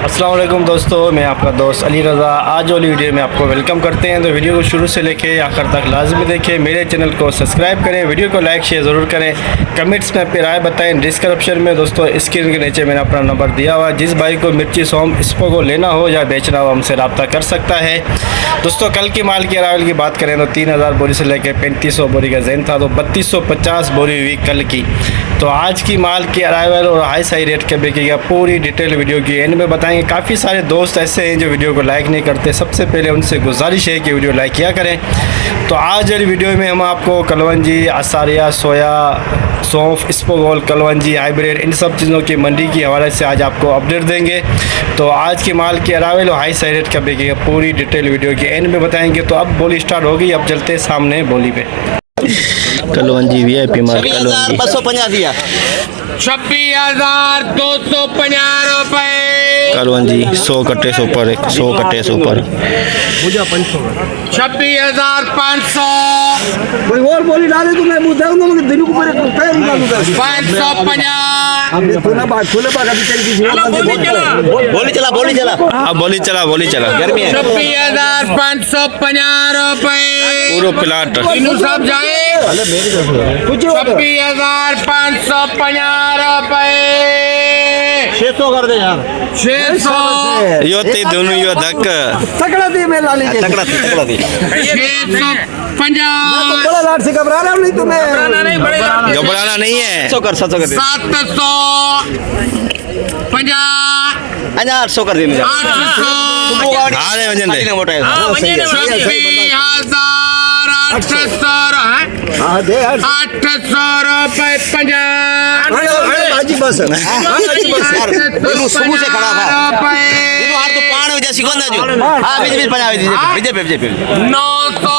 अस्सलाम वालेकुम दोस्तों, मैं आपका दोस्त अली रज़ा आज वाली वीडियो में आपको वेलकम करते हैं। तो वीडियो को शुरू से लेके आखिर तक लाजमी देखें, मेरे चैनल को सब्सक्राइब करें, वीडियो को लाइक शेयर ज़रूर करें, कमेंट्स में अपनी राय बताएं। डिस्क्रिप्शन में दोस्तों स्क्रीन के नीचे मैंने अपना नंबर दिया हुआ है। जिस भाई को मिर्ची सौंफ इसको को लेना हो या बेचना हो हमसे रब्ता कर सकता है। दोस्तों कल की माल की अरावल की बात करें तो 3000 बोरी से लेकर 3500 बोरी का जैन था, तो 3250 बोरी हुई कल की। तो आज की माल की अरावल और हाई साई रेट के बिकेगा पूरी डिटेल वीडियो की एंड में बताएंगे। काफ़ी सारे दोस्त ऐसे हैं जो वीडियो को लाइक नहीं करते, सबसे पहले उनसे गुजारिश है कि वीडियो लाइक किया करें। तो आज वाली वीडियो में हम आपको कलवंजी, आसारिया, सोया, सौंफ, इसपोगोल, कलवंजी, हाइब्रिड इन सब चीज़ों की मंडी की हवाले से आज आपको अपडेट देंगे। तो आज की माल की अरावल और हाई साई रेट का बिकेगा पूरी डिटेल वीडियो की एंड में बताएंगे। तो अब बोली स्टार्ट होगी, अब चलते सामने बोली पे। कलवंजी VIP माल कलवंजी 250 दिया 26,250 रुपए। कलवंजी 100 कट्टे से ऊपर, 100 कट्टे से ऊपर 26,500 कोई और बोली डाले तो मैं मुंह दूंगा, मुझे दिल को मेरे पैर निकाल दूंगा 550। हमने सुना बात अभी तेरी बोली चला हाँ बोली चला गर्मी है 26,550 रुपए। पूरा प्लाट तीनों सब जाए 26,550 रुपए। 600 कर दे यार 600 यो ते दोनों यो धक तकड़ा दे मैं लाली तकड़ा दे 650। बड़ा लाट से घबरा रहा हूं, नहीं तो मैं घबराना नहीं है। 700 कर 750 800 कर दे 800 हाँ रे वजन दे मोटा है 26,800 हां दे यार 800 रुपए 50 बाजी बस है यार तू सुबह से खड़ा था तू हार तो पाण वजह सिकोंदा जो हां बीच 50 बीजे 900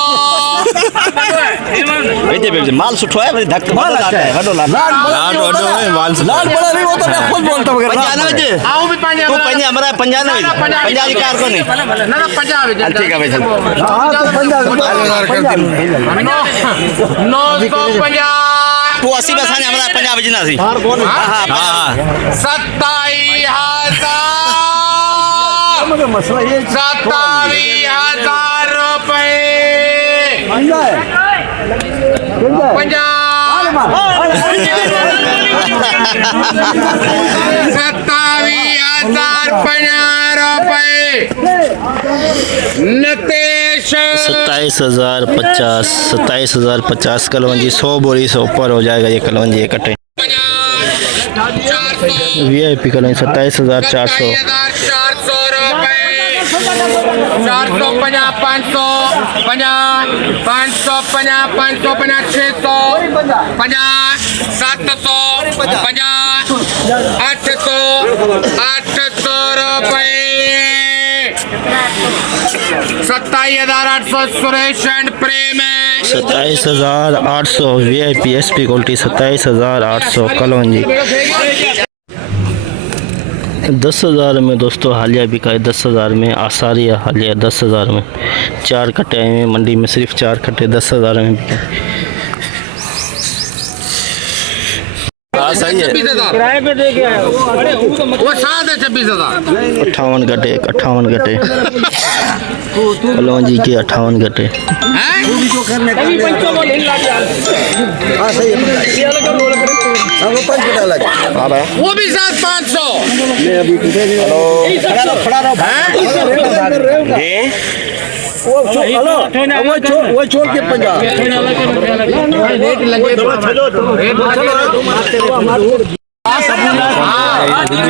बीजे माल सुठो है, वही धक माल आता है वडो लाल लाट वडो है माल से लाल बड़ा नहीं, वो तो मैं खुद बोलता हूं 95 आओ भी 50 तू 50 हमारा 95 50 की कार को नहीं ना 50 ठीक है भाई चल हां तो 950 तू 80 बसाने हमारा 50 बजना सी हां हां हां 27,000 मसला ये 27,000 रुपए 27,050 नितेश 27,050 कलवंजी 100 बोरी से ऊपर हो जाएगा ये कलवंजी इकट्ठे। VIP कलवंजी 27,400 रुपए 450 500 550 550 600 700 800 रुपए 27,800 Suresh and Prem 27,800 VIP SP quality 27,800 kalonji. 10,000 में दोस्तों हालिया बिका है, 10,000 में आसारिया हालिया 10,000 में 4 कट्टे आए हैं मंडी में, सिर्फ 4 कट्टे 10,000 में बिका। हाँ सही है, किराए पे दे के आया वो 26,000 58 कट्टे 58 कट्टे कलवंजी के 58 कट्टे वो भी 500 वो छोड़ के 50 रेट लगे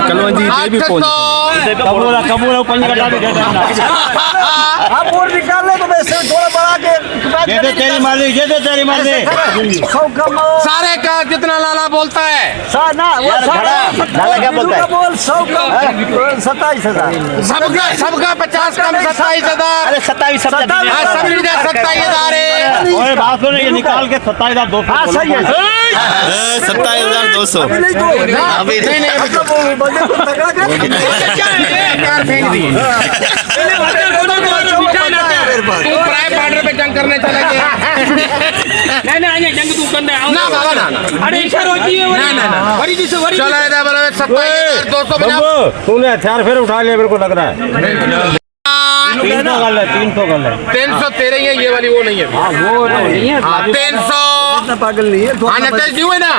कलवंजी भी पहुंच आप और निकाल ले तो मैं से थोड़ा बढ़ा के तेरी मर्जी सारे का कितना लाला बोलता है ना वो सारा लाला क्या बोलता है बोल 100 कम 27,000 सबका 50 कम 27,000 अरे 27 सब 27,000 है ओए बात सुन, ये निकाल के 27,200 हां सही है 27,200 अभी नहीं बंदे को तगड़ा कर कार फेंक दी तू प्राइम बॉर्डर पे जंग करने चला गया ना बाबा ना अरे इशारो जी है ना ना ना वरी दिस वरी चला है बोले 27,250 तूने हथियार फिर उठा लिया मेरे को लग रहा है 300 गल है 300 गल है 313 ही है ये वाली वो नहीं है वो नहीं है 300 पागल नहीं है हाँ नतेश जी हुए ना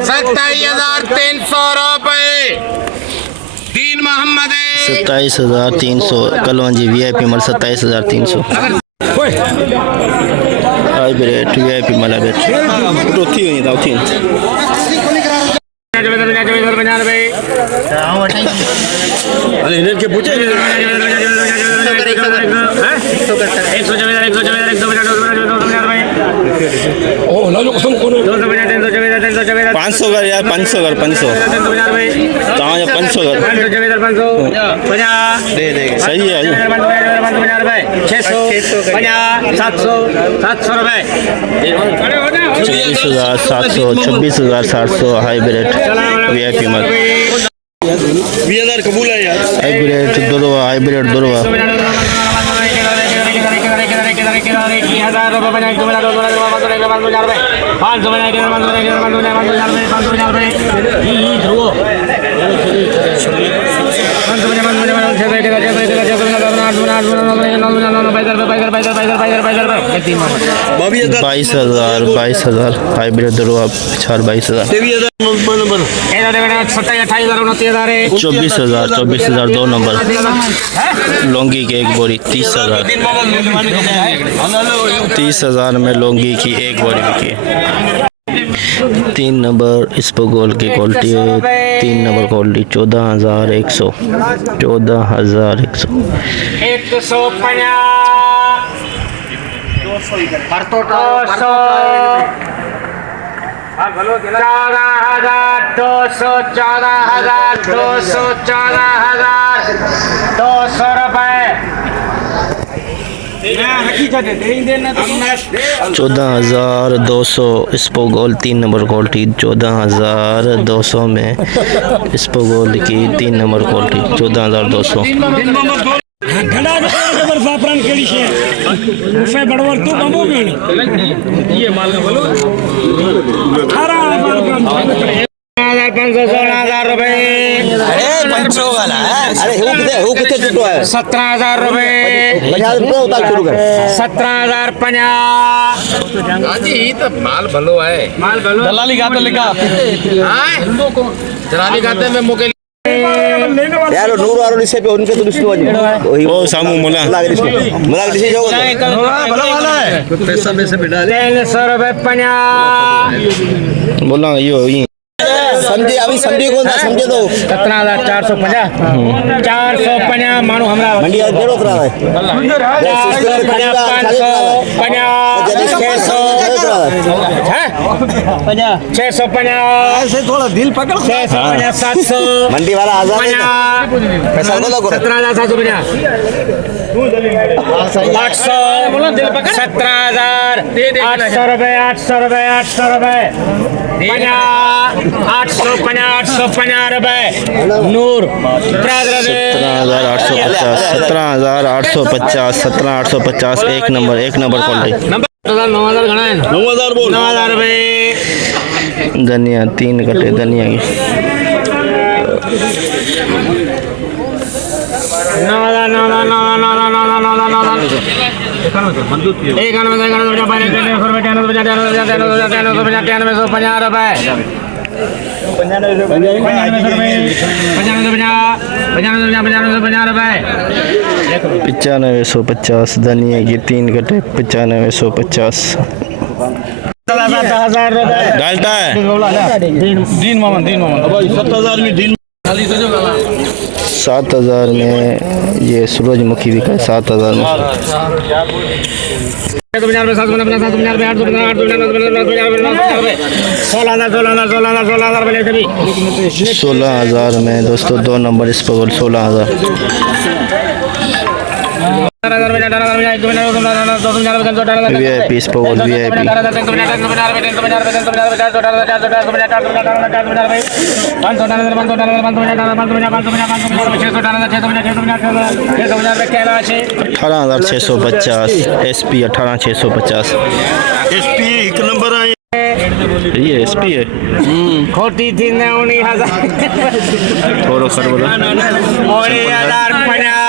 27,300 रुपए 3 मोहम्मद 27,300 कलवन जी VIP मल 27,300 हाइब्रिड VIP मला भेट उठी हुई था उठी अरे इन्हें के पूछे पाँच सौ कर यार 500 कर 500 500 कर दे दे सही है 26,700 हाइब्रिड VIP मत 20,000 कबूल है यार हाइब्रिड दुरवा हाइब्रिड दुरवा 22,000 हाइब्रिड दुरवा 22,000 24,000 2 नंबर लौंगी के एक बोरी 30,000 में लौंगी की एक बोरी बिकी 3 नंबर इसपोगोल की क्वालिटी है 3 नंबर क्वालिटी 14,100 14,200 इसपोगोल 3 नंबर क्वालिटी 14,200 में इसपोगोल की 3 नंबर क्वालिटी 14,200 जाफरान केड़ी छे उसे बड़वर तू बंबू गेणी ये माल का बोलो 18,500 रुपए अरे 500 वाला अरे हु कितने टूटो है 17,000 रुपए 50 रुपए उतार शुरू कर 17,050 जी तो माल भलो है माल भलो दलाली गाते लिखा जरानी गाते में मुके यार नूर वालों निसे पे उनके तो निस्लो वही ओ सामू मुला मुला निसे जाओ भला वाला है पैसा में से बिठा ले 300 रुपए 50 बोला यो समझे अभी समझे कौन था समझे तो 17,450 450 मानो हमरा मंडी और केड़ो तरह है 650 ऐसे थोड़ा दिल पकड़ 650 700 मंडी वाला आजाद है पैसा को दो 17,750 800 17,000 800 रुपए 800 रुपए 800 रुपए 850 रुपए नूर 17,850 एक नंबर क्वालिटी 9,000 घना है 9,000 बोल 9,000 रुपए धनिया 3 कटे धनिया की 95,150 धनिया की 3 कटे 95,150 डालता है दीन मोहम्मद 7,000 में दीन 7,000 में ये सूरजमुखी बिका है 7,000 में 16,000 में दोस्तों 2 नंबर इस पर 16,000 VIP स्पोगोल VIP 18,650 SP 18,650 SP एक नंबर आए ये SP है खोटी थी 19,000 थोड़ा खर बोला 19,050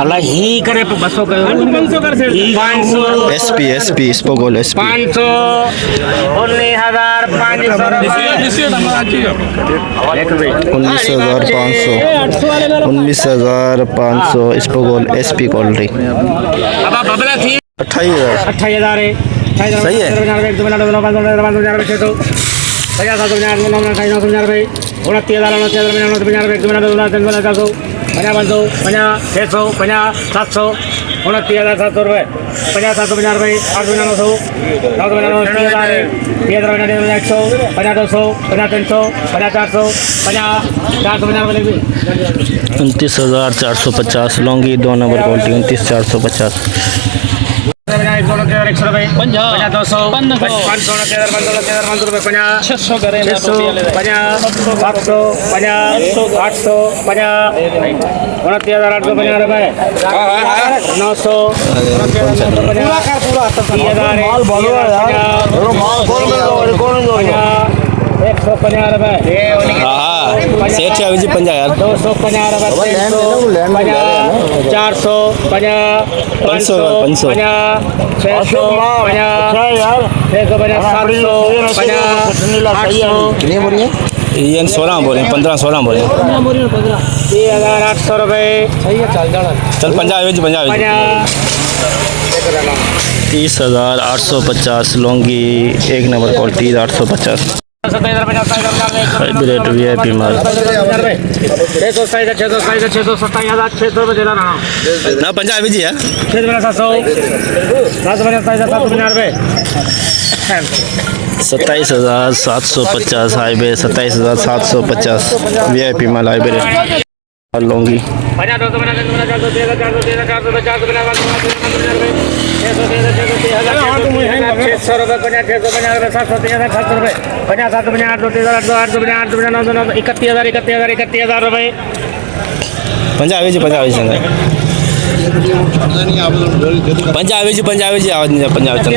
अल्लाह ही करे 200 करो 500 कर से 500 SP स्पोगोल SP 500 19,500 स्पोगोल SP क्वालिटी अब बबला थी 28,000 है सही है। 29,450 लॉन्गी 2 नंबर क्वालिटी 29,450 सेठ अभी जी 50,000 ये 16 बोले 15-16 बोले 3,800 रुपये चल 50 30,850 Longi 1 number quality 850 hybrid VIP माल ना 50 अभी जी है 27,750 हाईवे 27,750 VIP माल हाइब्रिड लॉन्गी 31,000 रुपये 50 अभी जी 50 आवाज नहीं 50 चल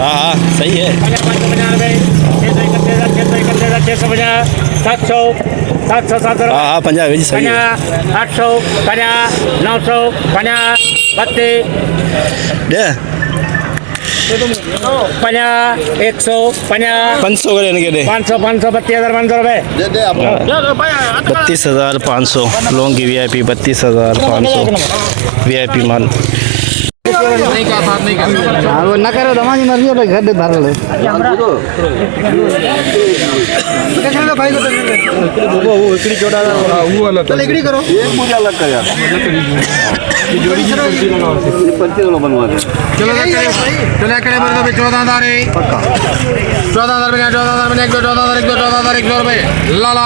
हाँ सही है 700 हाँ 50 अभी जी सही है 800 900 32 दे 100 500 का लेने के दे 500 32,500 रुपये 32,500 लॉन्गी VIP 32,500 VIP माल वो न करो दमानी मर्जी है घर दे धार ले वो इकड़ी जोड़ा वो वाला चल इकड़ी करो ये मुझे अलग कर यार ये जोड़ी की पंक्ति लगाओ ये पंक्ति वाला बनवा दे चलो चलो करे बोल दो 14,000 है पक्का 14,000 में 14,000 में 14,000 रुपए लाला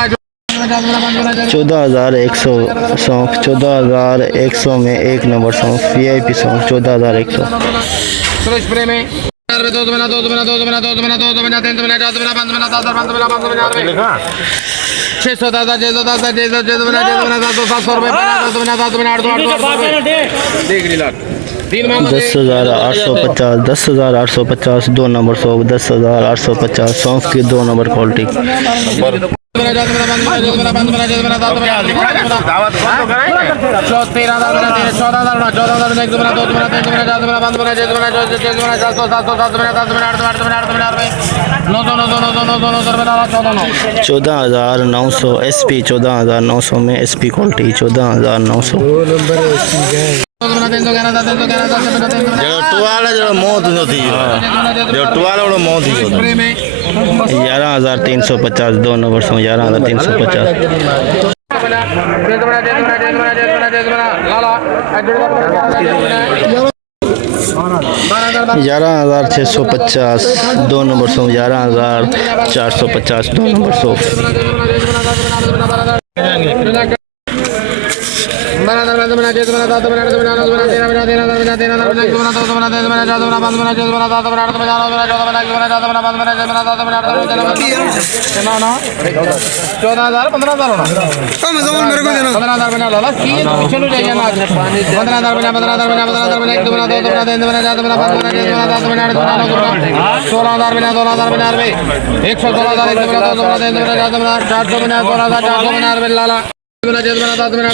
14,100 सौंफ 14,100 में 1 नंबर सौंफ VIP सौंफ 14,100 चलो स्प्रे में 2 महीना 3 महीना 4 महीना 5 महीना 600 दादा 700 रुपये 10,850 10,850 2 नंबर सौंफ 10,850 सौंफ की 2 नंबर क्वालिटी 14,900 SP 14,900 में SP क्वालिटी 14,900 मौत नहीं 11,350 2 नंबर सौ 11,350 लाला 11,650 2 नंबर सौंफ 11,450 2 नंबर सौंफ।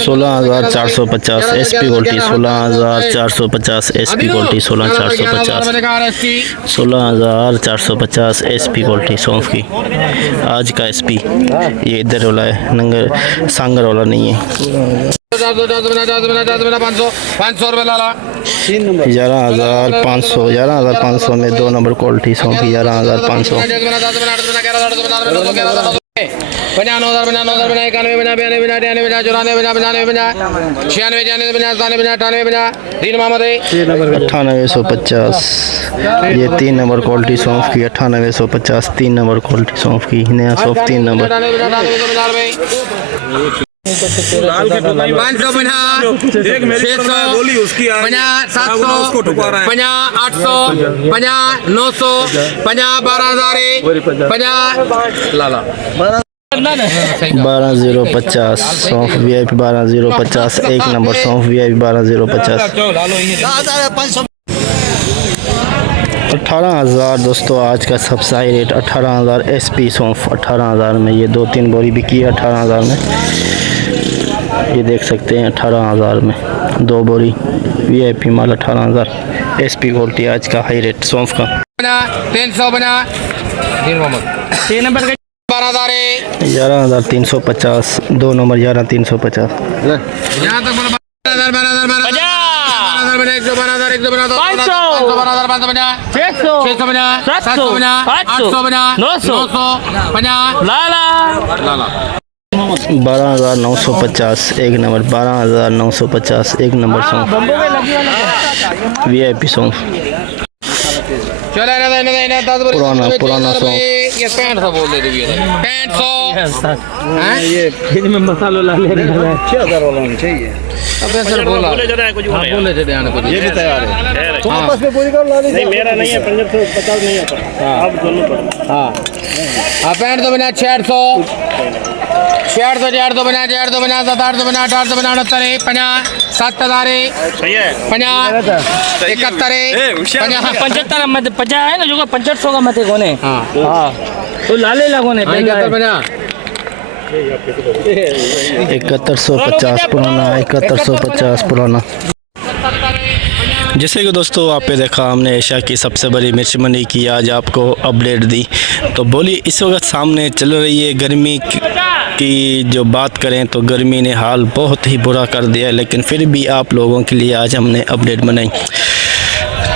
₹16,450 SP quality 16,450 SP quality 16,450 16,450 SP quality सौंफ की। आज का SP ये इधर वाला है, नंगर सांगर वाला नहीं है। 11,500 में 2 नंबर क्वालिटी सौंफ की 11,500। 98,150 ये 3 नंबर क्वालिटी सौंफ की 98,150 3 नंबर क्वालिटी सौंफ की नया सौंफ 3 नंबर। 12,050 सौंफ VIP 12,050 1 नंबर सौंफ VIP 12,050। 18,000 दोस्तों आज का सबसे हाई रेट 18,000 SP सौंफ 18,000 में। ये 2-3 बोरी बिकी है 18,000 में, ये देख सकते हैं 18,000 में 2 बोरी VIP माल 18,000 SP क्वालिटी आज का हाई रेट सौंफ का। 11,350 2 नंबर 11,350। 12,950 1 नंबर 12,950 1 नंबर सौंफ VIP सौंफ। पुराना सौंफ। मसालो ला ले 6,000 वाला चाहिए। ये भी तैयार है। आपस में पूरी कर ला ली। नहीं मेरा नहीं है 550 नहीं होता। अब दोनों पर। हाँ 65 बना 600 600 400 बना 400 बना 700 बना 800 बना 69 50 7,000 सही है 50 71 75 मत 50 है ना जो 500 का मत कोने। हाँ तो लाले लागो ने 7150 पुराना 7150 पुराना। जैसे कि दोस्तों आपने देखा हमने एशिया की सबसे बड़ी मिर्च मंडी की आज आपको अपडेट दी। तो बोली इस वक्त सामने चल रही है गर्मी की जो बात करें तो गर्मी ने हाल बहुत ही बुरा कर दिया, लेकिन फिर भी आप लोगों के लिए आज हमने अपडेट बनाई।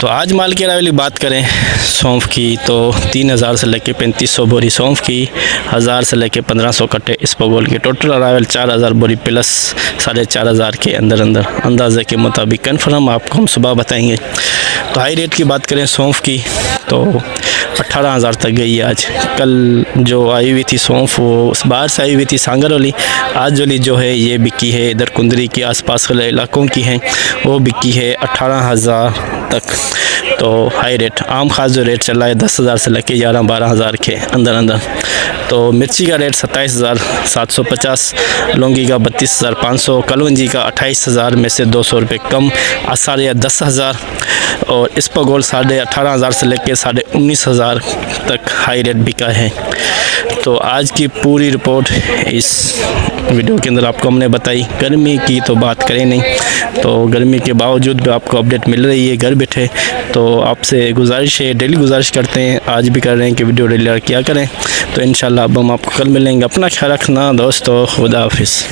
तो आज माल की अरावली बात करें सौंफ की तो 3,000 से लेकर 3,500 बोरी सौंफ की, 1,000 से लेकर 1,500 कट्टे इसबगोल की। टोटल अरावल 4,000 बोरी प्लस 4,500 के अंदर अंदाजे के मुताबिक कन्फर्म आपको हम सुबह बताएंगे। तो हाई रेट की बात करें सौंफ की तो 18,000 तक गई है आज। कल जो आई हुई थी सौंफ वो बाहर से आई हुई थी सांगर वाली, आज वाली जो है ये बिकी है इधर कुंदरी के आसपास वाले इलाकों की है, वो बिकी है 18,000 तक। तो हाई रेट आम खास जो रेट चल रहा है 10,000 से लेके 11-12,000 के अंदर। तो मिर्ची का रेट 27,750, लौंगी का 32,500, कलवंजी का 28,000 में से 200 रुपये कम, आसारिया 10,000 और इसबगोल 18,500 से लेके 19,500 तक हाई रेट बिका है। तो आज की पूरी रिपोर्ट इस वीडियो के अंदर आपको हमने बताई। गर्मी की तो बात करें नहीं, तो गर्मी के बावजूद भी आपको अपडेट मिल रही है घर बैठे। तो आपसे गुजारिश है, डेली गुजारिश करते हैं, आज भी कर रहे हैं कि वीडियो डेली किया करें। तो इंशाल्लाह अब हम आपको कल मिलेंगे। अपना ख्याल रखना दोस्तों, खुदा हाफिज़।